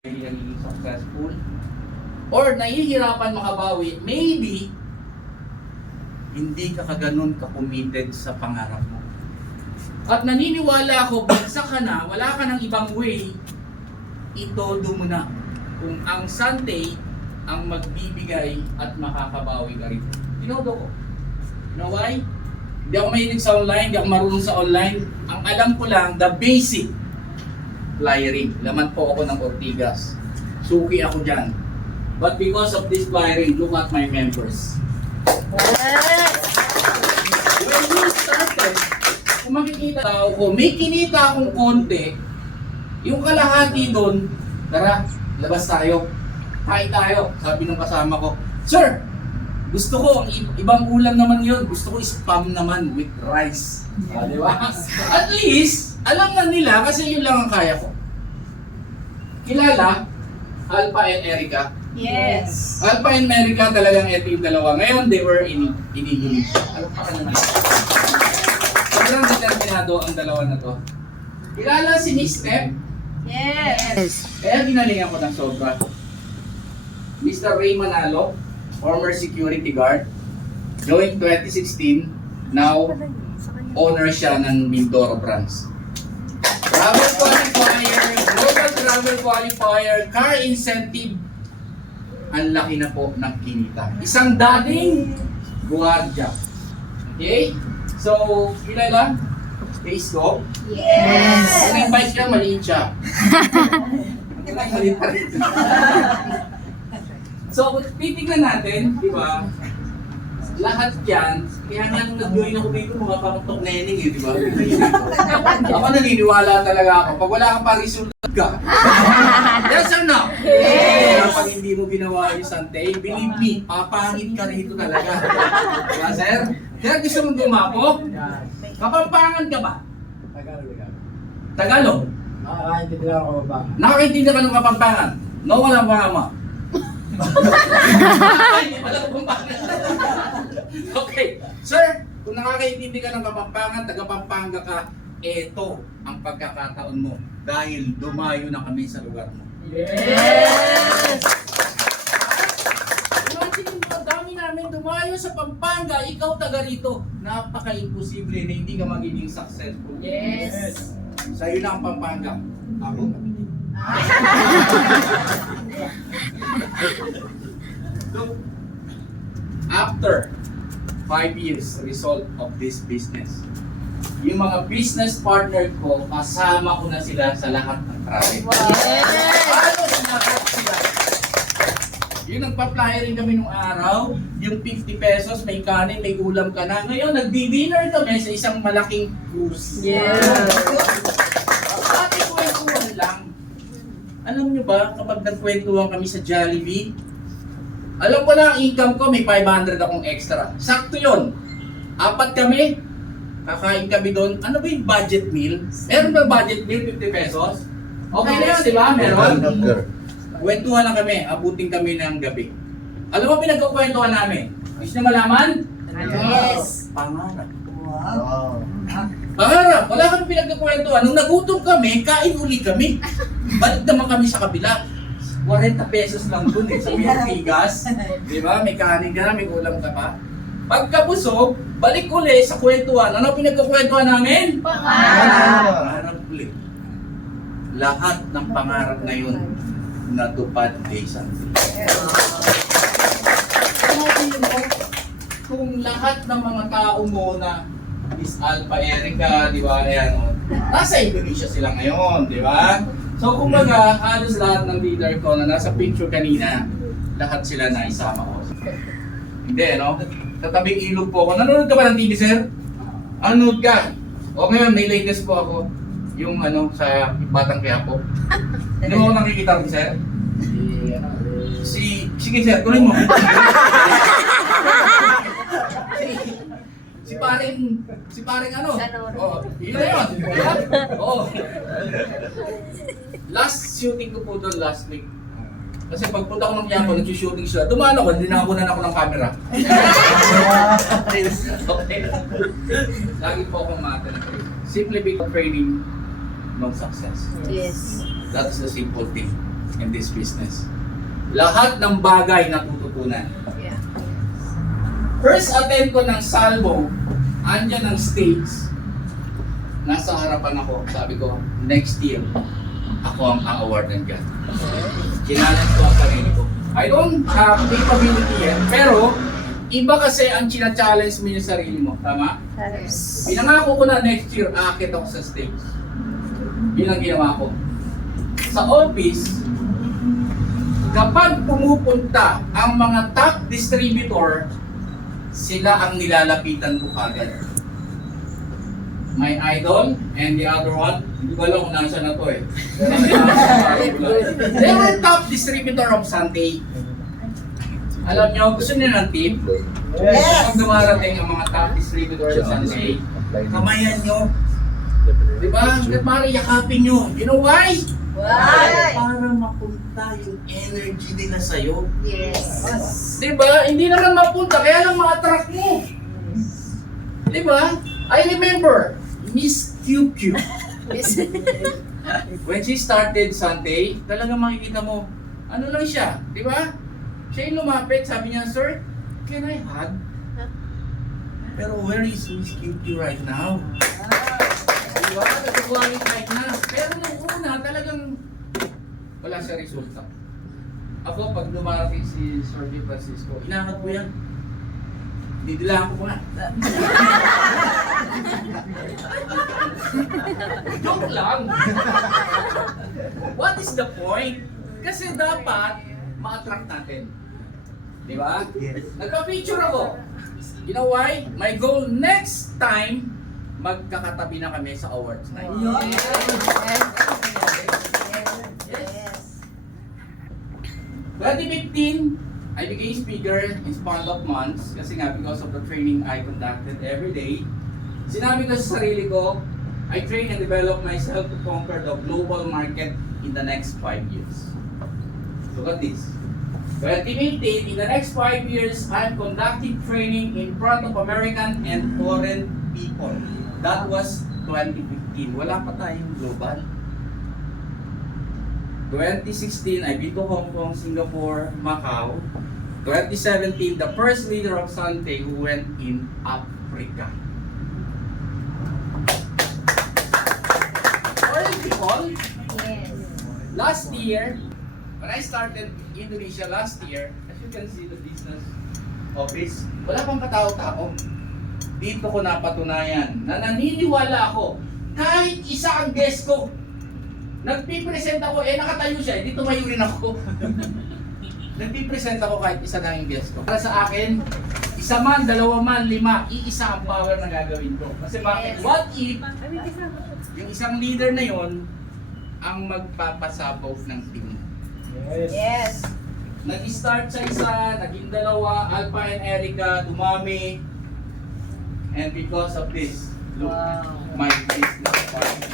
hindi nagiging successful or nahihirapan makabawi, maybe hindi ka kaganon ka-committed sa pangarap mo. At naniniwala ako, bagsak ka na, wala ka ng ibang way, itodo mo na kung ang Sunday ang magbibigay at makakabawi ka rin. Tinodo ko. You know why? Hindi ako mahilig sa online, hindi ako marunong sa online. Ang alam ko lang, the basic flyering. Laman po ako ng Ortigas. Suki ako dyan. But because of this flyering, look at my members. When you started, kung makikita tao ko, may kinita akong konti, yung kalahati doon, tara, labas tayo. Kain tayo. Sabi ng kasama ko, Sir, gusto ko, ibang ulam naman yun. Gusto ko spam naman with rice. Di ba? At least, alam na nila kasi yun lang ang kaya ko. Kilala, Alpha and Erica. Yes. Alpha and Erica talagang ito yung dalawa. Ngayon, they were in Indonesia. Alpha ka naman. Sobrang determinado ang dalawa na to. Kilala si Miss Steph? Yes. Kaya ginalingan ko ng sobra. Mr. Ray Manalo, former security guard. Noong 2016, now owner siya ng Mindoro branch. Travel qualifier, global travel qualifier, car incentive. Ang laki na po ng kinita. Isang dating guardia. Okay? So, kilala? Face ko? Yes. Kung yung bike niya, maliit siya. Maliit pa rin. So, kung titignan natin, di ba? Lahat yan, kaya nga nung nag-join ako dito, mga pamutok neneng eh, di ba? Ako naniniwala talaga ako. Pag wala kang pag-resultat ka. Yes or no? Yes! Pag hindi mo ginawa yung Sante, believe me, papangit ka rito talaga. Diba, sir? Kaya gusto mong gumapo? Kapampangan ka ba? Tagalog? Nakakaintindihan ako ba? Nakakaintindihan ka ng Kapampangan? No, walang pangama. Okay, sir, kung nakakaintindi ka ng Kapampangan, taga-Pampanga ka, eto ang pagkakataon mo dahil dumayo na kami sa lugar mo. Yes. Imagine mo, ang dami namin dumayo sa Pampanga, ikaw taga rito. Napaka-imposible na hindi ka magiging successful. Yes. Sa'yo na ang Pampanga. Ako? So, after 5 years result of this business, yung mga business partner ko, kasama ko na sila sa lahat ng travel. Paano sinakot sila? Yung nagpa-flyerin kami nung araw, yung 50 pesos, may kanin, may ulam ka na. Ngayon, nagdi-dinner kami sa isang malaking cruise. Yes. Ate, kwentuhan lang. Alam nyo ba, kapag nagkwentuhan kami sa Jollibee, alam ko na ang income ko, may 500 akong extra. Sakto yun. 4 kami, kakain kami doon. Ano ba yung budget meal? Meron ba budget meal, 50 pesos? Okay na yun, di ba? Meron. Kwentuhan lang kami, abutin kami ng gabi. Alam mo pinagkukwentuhan namin? Gusto nyo malaman? Yes. Pangarap. Wow. Pangarap, wala kami pinagkukwentuhan. Nung nagutom kami, kain uli kami. Balik naman kami sa kabila. 40 pesos lang dun eh, sa Ortigas. Di ba? May kanin ka na, may ulam ka pa. Pagkabusog, balik uli sa kwentuhan. Ano pinagkukwentuhan namin? Pangarap uli. Lahat ng pangarap ngayon natupad kay Sunday. Imagine mo, kung lahat ng mga tao mo na Miss Alpha Erica, di ba, ayan, nasa Indonesia sila ngayon, di ba? So, kumbaga, halos lahat ng leader ko na nasa picture kanina, lahat sila na isama ko. Hindi, no? Tatabing ilog po ako. Nanonood ka ba ng TV, sir? Anood ka? O ngayon, may latest po ako. Yung sa Batang Quiapo. Hindi mo ako nakikita rin, sir? Sige, sir, tuloy mo. Si paring ano? Oh, yun na yun. Oh. Last shooting ko po doon last week. Kasi pagpunta ko ng Quiapo, nag-shooting siya. Dumaan ako, dinakunan ako ng camera. Okay. Lagi po akong matin. Simply because training, no success. Yes. That is the simple thing. in this business. Lahat ng bagay natututunan. Yeah. First attempt ko ng salvo, andyan ang stage. Nasa harapan ako, sabi ko, next year, ako ang a-awardan dyan. Challenge ko ang sarili ko. I don't have capability yet, pero iba kasi ang china-challenge mo yung sarili mo. Tama? Yes. Pinangako ko na next year, aakit ako sa stage. Yun ang ginawa ko. Sa office, kapag pumupunta ang mga top distributor, sila ang nilalapitan ko kagad. My idol and the other one, hindi ko alam kung nasa na to eh. They were top distributor of Sante. Alam nyo, gusto niyo ng tip? Pag dumarating ang mga top distributor of Sante, kamayan nyo. Diba? Para yakapin nyo. You know why? Why? Para mapunta yung energy nila sa'yo. Yes. Diba? Hindi naman mapunta, kaya lang ma-attract mo. Diba? I remember, Miss QQ. When she started Sunday, talagang makikita mo, ano lang siya, diba? Siya yung lumapit, sabi niya, Sir, can I hug? Pero where is Miss QQ right now? Diba? Nagkukuhanin right na. Pero nung una, talagang wala siya resulta. Ako, pag dumarating si Sir Di Francisco, inaangat ko yan. Didilaan ko nga. Joke lang. What is the point? Kasi dapat ma-attract natin. Di ba? Nagpa-picture ako. You know why? My goal next time, magkakatabi na kami sa awards night. Yes. 2015, I became speaker in span of months kasi nga because of the training I conducted every day. Sinabi ko sa sarili ko, I train and develop myself to conquer the global market in the next 5 years. Look at this. 2018, in the next 5 years, I'm conducting training in front of American and foreign people. That was 2015. Wala pa tayong global. 2016, I've been to Hong Kong, Singapore, Macau. 2017, the first leader of Sante who went in Africa. Foreign people, Yes. last year, when I started Indonesia last year, as you can see the business office, wala pang katao-tao. Dito ko napatunayan na naniniwala ako kahit isa ang guest ko. Nagpipresent ako, nakatayo siya, di tumayo rin ako. Nagpipresent ako kahit isa lang yung guest ko. Para sa akin, isa man, dalawa man, lima, iisa ang power na gagawin ko. Kasi bakit? What if yung isang leader na yon ang magpapasabaw ng team? Yes. Nag-start sa isa, naging dalawa, Alpha and Erica, dumami. And because of this, look, Wow. my business partner.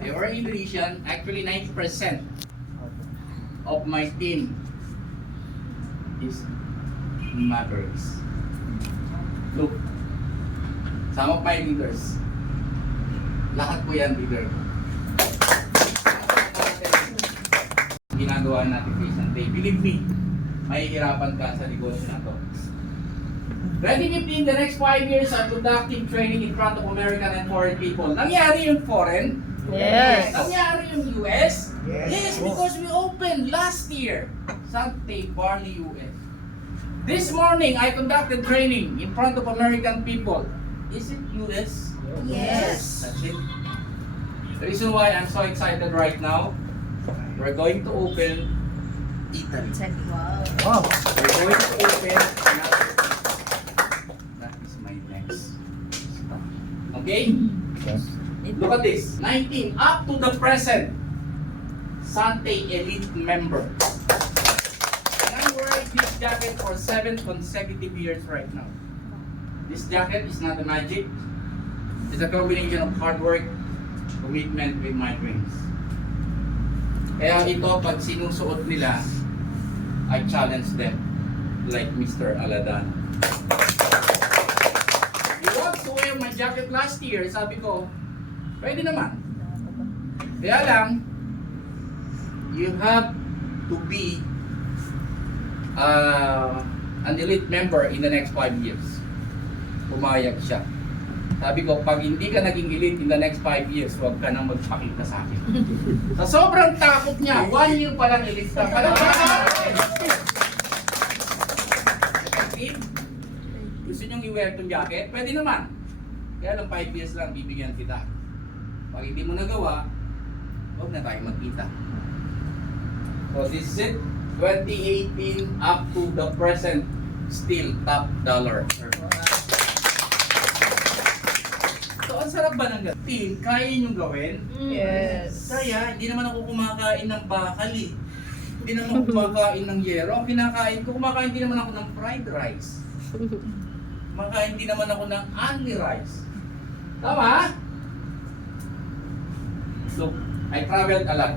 They were Indonesian, actually 90% of my team is Mavericks. Look, some of my leaders, lahat po yan leader. Ginagawa natin kay Sante. Believe me, mahihirapan ka sa negosyo na to. 2015, the next 5 years, I'm conducting training in front of American and foreign people. Nangyari yung foreign? Yes. Nangyari yung US? Yes. Yes, because we opened last year, Sante Barley US. This morning, I conducted training in front of American people. Is it US? Yes. That's it. The reason why I'm so excited right now, we're going to open Italy. Wow. We're going to open that is my next stop. Okay? Look at this. 19 up to the present Sante Elite member. And I'm wearing this jacket for 7 consecutive years right now. This jacket is not a magic. It's a combination of hard work, commitment with my dreams. Kaya ito, pag sinusuot nila, I challenge them like Mr. Aladan. He wants to wear my jacket last year, sabi ko, pwede naman. Kaya lang, you have to be an elite member in the next 5 years. Pumayag siya. Sabi ko, pag hindi ka naging elite in the next 5 years, huwag ka nang magpakita sa akin. Sa sobrang takot niya, 1 year pa lang elite ka. Gusto niyong i-wear itong jacket? Pwede naman. Kaya lang 5 years lang bibigyan kita. Pag hindi mo nagawa, huwag na tayo magkita. So this is it. 2018 up to the present, still top dollar. So ang sarap ba ng gatin? Kaya niyong gawin? Yes. Kaya, hindi naman ako kumakain ng bakal eh. Hindi naman ako kumakain ng yero. Ang kinakain ko, kumakain din naman ako ng fried rice. Kumakain din naman ako ng only rice. Tama? So, I traveled a lot.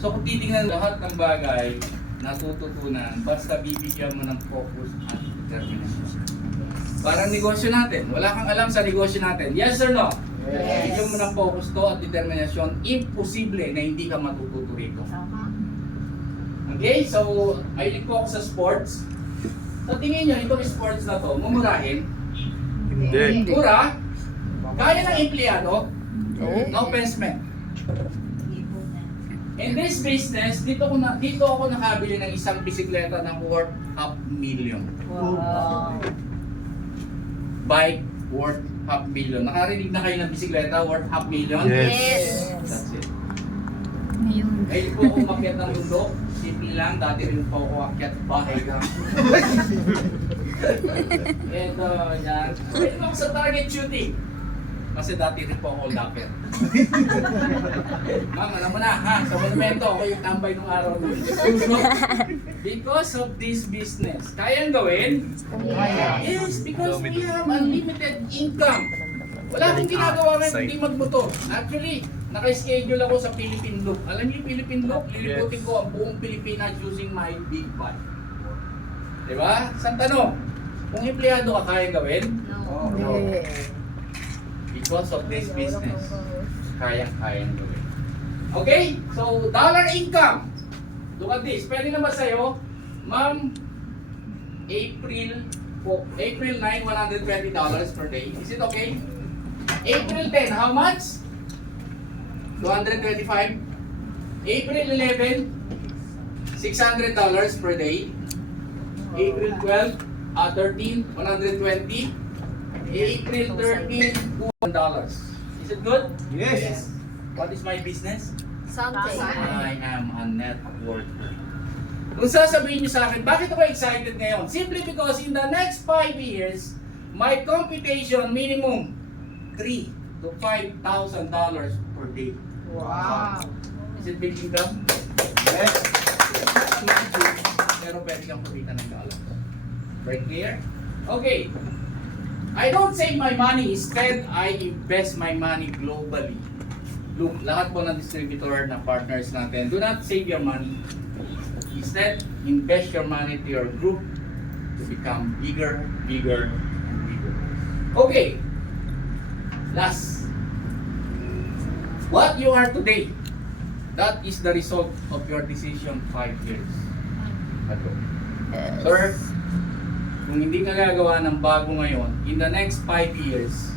So kung titingnan lahat ng bagay, natututunan, basta bibigyan mo ng focus at determination. Parang negosyo natin. Wala kang alam sa negosyo natin. Yes or no? Yes. Bigyan mo ng focus to at determination. Imposible na hindi ka matututo rito. Okay? So, mahilig ko ako sa sports. Sa tingin nyo, itong sports na to, mumurahin. Hindi. Mura. Kaya ng empleyado. No investment. In this business, dito ako nakabili ng isang bisikleta na worth $500,000. Wow. Bike worth $500,000. Nakarinig na kayo ng bisikleta worth $500,000? Yes. That's it. Ngayon po ako umakyat ng bundok. Simple lang. Dati rin po ako akyat bahay lang. And yan. Pwede ako sa target shooting. Kasi dati rin po ako hold-upper. Ma'am, alam mo na ha, sa monumento ako yung tambay nung araw nun. Because of this business, kayang gawin? Yes, because we have unlimited income. Wala akong ginagawa ngayon hindi magmotor. Actually, naka-schedule ako sa Philippine Loop. Alam niyo yung Philippine Loop? Liliputin ko ang buong Pilipinas using my big bike. Diba? Isang tanong, kung empleyado ka, kayang gawin? No. Because of this business, kayang gawin. Okay? So, dollar income. Look at this. Pwede naman sa'yo, ma'am, April 9, $120 per day. Is it okay? April 10, how much? $225. April 11, $600 per day. April 12, 13, $120. April 13, $200. Is it good? Yes. What is my business? Something. I am a networker. Kung sasabihin niyo sa akin, bakit ako excited ngayon? Simply because in the next 5 years, my computation minimum $3,000 to $5,000 per day. Wow. Is it big income? Yes. Pero pwede kang kumita ng dollar. Very clear? Okay. I don't save my money, instead I invest my money globally. Look, lahat po ng distributor na partners natin, do not save your money. Instead, invest your money to your group to become bigger, bigger, and bigger. Okay. Last. What you are today, that is the result of your decision 5 years ago. Sir, kung hindi ka gagawa ng bago ngayon, in the next 5 years,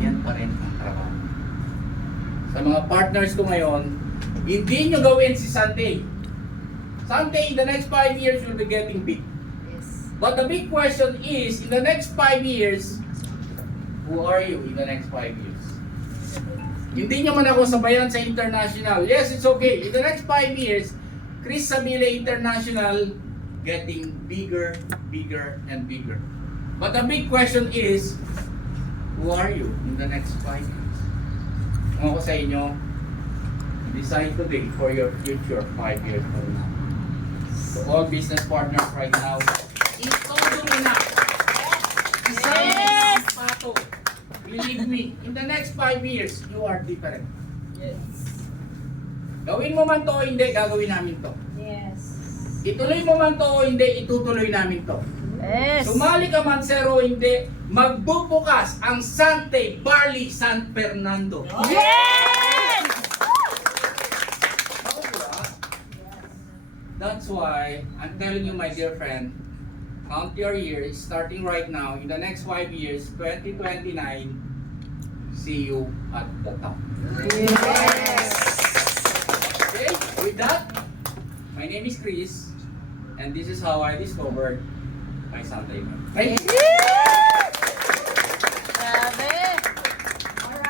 yan pa rin ang trabaho. Sa mga partners ko ngayon, hindi nyo gawin si Sunday. Sunday, in the next 5 years, you'll be getting big. But the big question is, in the next 5 years, who are you in the next 5 years? Hindi nyo man ako sabayan sa international. Yes, it's okay. In the next 5 years, Chris Sabile International getting bigger, bigger, and bigger. But the big question is, who are you in the next 5 years? Kung ako sa inyo, decide today for your future 5 years from now. So all business partners right now, itodo mo na. Isang pato. Believe me, in the next 5 years, you are different. Yes. Gawin mo man to o hindi, gagawin namin to. Yes. Ituloy mo man to o hindi, itutuloy namin to. Yes. Sumali ka man sir o hindi, magbubukas ang Sante Barley San Fernando. Yes! That's why I'm telling you, my dear friend, count your years, starting right now. In the next 5 years, 2029, see you at the top. Yes. Okay, with that, my name is Chris, and this is how I discovered my Sunday. Thank you.